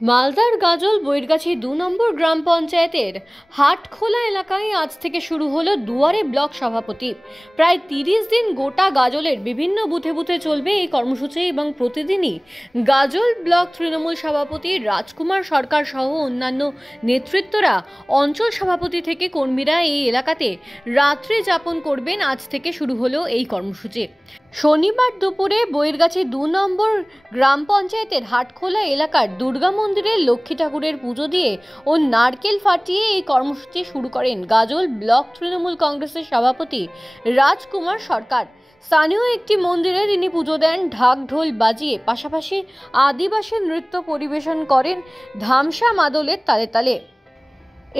মালদার গাজল বৈরগাছি ২ নম্বর গ্রাম পঞ্চায়েতের হাটখোলা এলাকায় আজ থেকে শুরু হলো দুয়ারে ব্লক সভাপতি। প্রায় ৩০ দিন গোটা গাজলের বিভিন্ন বুথে বুথে চলবে এই কর্মসূচি এবং প্রতিদিনই গাজল ব্লক তৃণমূল সভাপতি রাজকুমার সরকার সহ অন্যান্য নেতৃত্বরা অঞ্চল সভাপতি থেকে কর্মীরা এই এলাকাতে রাত্রি যাপন করবেন। আজ থেকে শুরু হলো এই কর্মসূচি। শনিবার দুপুরে বৈরগাছি ২ নম্বর গ্রাম পঞ্চায়েতের হাটখোলা এলাকার দুর্গা মন্দিরে লক্ষ্মী ঠাকুরের পুজো দিয়ে ও নারকেল ফাটিয়ে এই কর্মসূচি শুরু করেন গাজল ব্লক তৃণমূল কংগ্রেসের সভাপতি রাজকুমার সরকার। স্থানীয় একটি মন্দিরে তিনি পুজো দেন ঢাক ঢোল বাজিয়ে, পাশাপাশি আদিবাসী নৃত্য পরিবেশন করেন ধামসা মাদলের তালে তালে।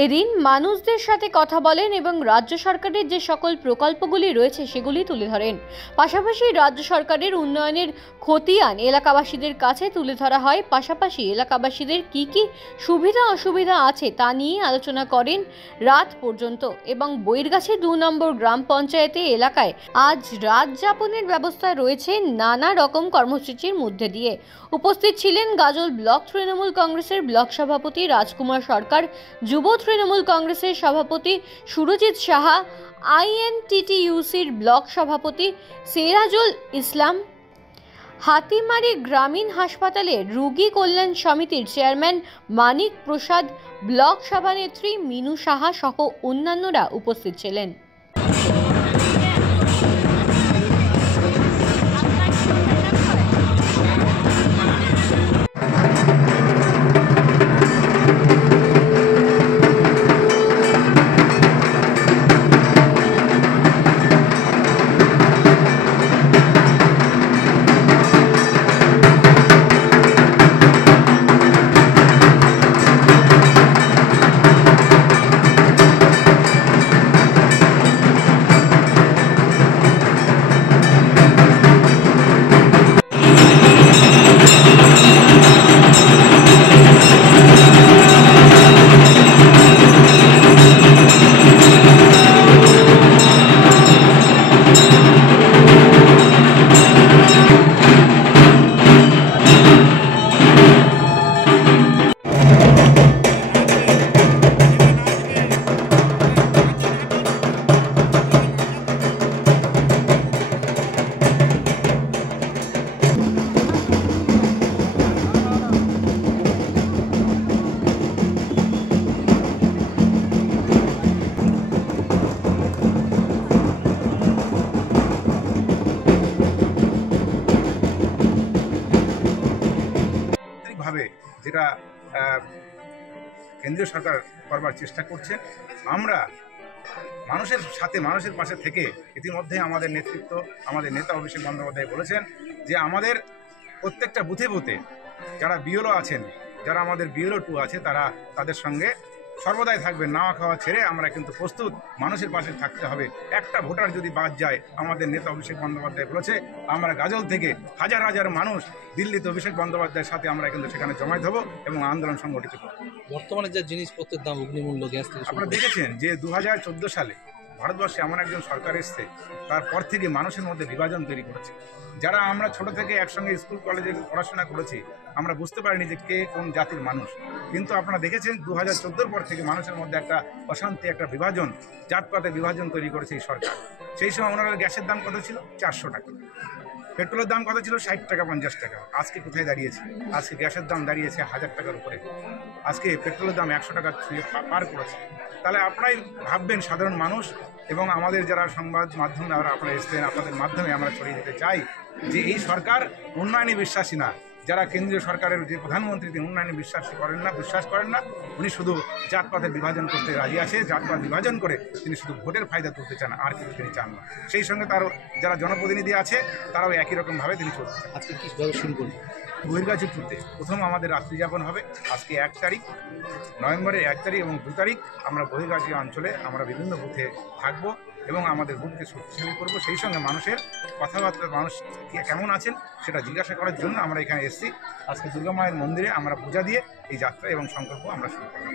এদিন মানুষদের সাথে কথা বলেন এবং রাজ্য সরকারের যে সকল প্রকল্পগুলি রয়েছে সেগুলি তুলে ধরেন। পাশাপাশি রাজ্য সরকারের উন্নয়নের খতিয়ান এলাকাবাসীদের কাছে তুলে ধরা হয়। পাশাপাশি এলাকাবাসীদের কি কি সুবিধা অসুবিধা আছে তা নিয়ে আলোচনা করেন রাত পর্যন্ত। এবং বৈরগাছি ২ নম্বর গ্রাম পঞ্চায়েতে এলাকায় আজ রাত যাপনের ব্যবস্থা রয়েছে নানা রকম কর্মসূচির মধ্যে দিয়ে। উপস্থিত ছিলেন গাজল ব্লক তৃণমূল কংগ্রেসের ব্লক সভাপতি রাজকুমার সরকার, যুব তৃণমূল কংগ্রেসের সভাপতি সুরজিৎ সাহা, আইএনটিটিইউসির ব্লক সভাপতি সিরাজুল ইসলাম, হাতিমারি গ্রামীণ হাসপাতালের রোগী কল্যাণ সমিতির চেয়ারম্যান মানিক প্রসাদ, ব্লক সভানেত্রী মিনু সাহা সহ অন্যান্যরা উপস্থিত ছিলেন। ভাবে যেটা কেন্দ্রীয় সরকার করবার চেষ্টা করছে, আমরা মানুষের সাথে মানুষের পাশে থেকে ইতিমধ্যে আমাদের নেতৃত্ব, আমাদের নেতা অভিষেক বন্দ্যোপাধ্যায় বলেছেন যে আমাদের প্রত্যেকটা বুথে বুথে যারা বিএলও আছেন, যারা আমাদের বিএলও 2 আছে, তারা তাদের সঙ্গে সর্বদাই থাকবে। নাওয়া খাওয়া ছেড়ে আমরা কিন্তু প্রস্তুত মানুষের পাশে থাকতে হবে। একটা ভোটার যদি বাদ যায়, আমাদের নেতা অভিষেক বন্দ্যোপাধ্যায় বলেছে আমরা গাজল থেকে হাজার হাজার মানুষ দিল্লিতে অভিষেক বন্দ্যোপাধ্যায়ের সাথে আমরা কিন্তু সেখানে জমায়েত হব এবং আন্দোলন সংগঠিত করব। বর্তমানে যা জিনিসপত্রের দাম, অগ্নিমূল্য, গ্যাস থেকে আপনারা দেখেছেন যে 2014 সালে ভারতবর্ষে এমন একজন সরকার এসছে, তারপর থেকে মানুষের মধ্যে বিভাজন তৈরি করেছে। যারা আমরা ছোট থেকে একসঙ্গে স্কুল কলেজে পড়াশোনা করেছি, আমরা বুঝতে পারিনি যে কে কোন জাতির মানুষ। কিন্তু আপনারা দেখেছেন 2014 পর থেকে মানুষের মধ্যে একটা অশান্তি, একটা বিভাজন, জাতপাতে বিভাজন তৈরি করেছে এই সরকার। সেই সময় ওনারা গ্যাসের দাম কত ছিল? 400 টাকা। পেট্রোলের দাম কত ছিল? 60 টাকা 50 টাকা। আজকে কোথায় দাঁড়িয়েছে? আজকে গ্যাসের দাম দাঁড়িয়েছে 1000 টাকার উপরে। আজকে পেট্রোলের দাম 100 টাকা ছুঁয়ে পার করেছে। তাহলে আপনারাই ভাববেন, সাধারণ মানুষ এবং আমাদের যারা সংবাদ মাধ্যমে আপনারা এসছেন, আপনাদের মাধ্যমে আমরা ছড়িয়ে দিতে চাই যে এই সরকার উন্নয়নে বিশ্বাসী না। যারা কেন্দ্রীয় সরকারের যে প্রধানমন্ত্রী, তিনি উন্নয়নে বিশ্বাস করেন না। উনি শুধু জাতপাতের বিভাজন করতে রাজি আছে। জাতপাত বিভাজন করে তিনি শুধু ভোটের ফায়দা তুলতে চান, আর কিছু তিনি চান না। সেই সঙ্গে তার যারা জনপ্রতিনিধি আছে, তারাও একই রকমভাবে তিনি চলতে চান। আজকে কীভাবে শুরু করবেন? বৈরগাছি টুতে প্রথম আমাদের রাত্রি যাপন হবে। আজকে 1 তারিখ, নভেম্বরের 1 তারিখ এবং 2 তারিখ আমরা বৈরগাছি অঞ্চলে আমরা বিভিন্ন বুথে থাকবো এবং আমাদের বুথকে শক্তিশালী করবো। সেই সঙ্গে মানুষের কথাবার্তা, মানুষ কেমন আছেন সেটা জিজ্ঞাসা করার জন্য আমরা এখানে এসেছি। আজকে দুর্গা মায়ের মন্দিরে আমরা পূজা দিয়ে এই যাত্রা এবং সংকল্প আমরা শুরু করলাম।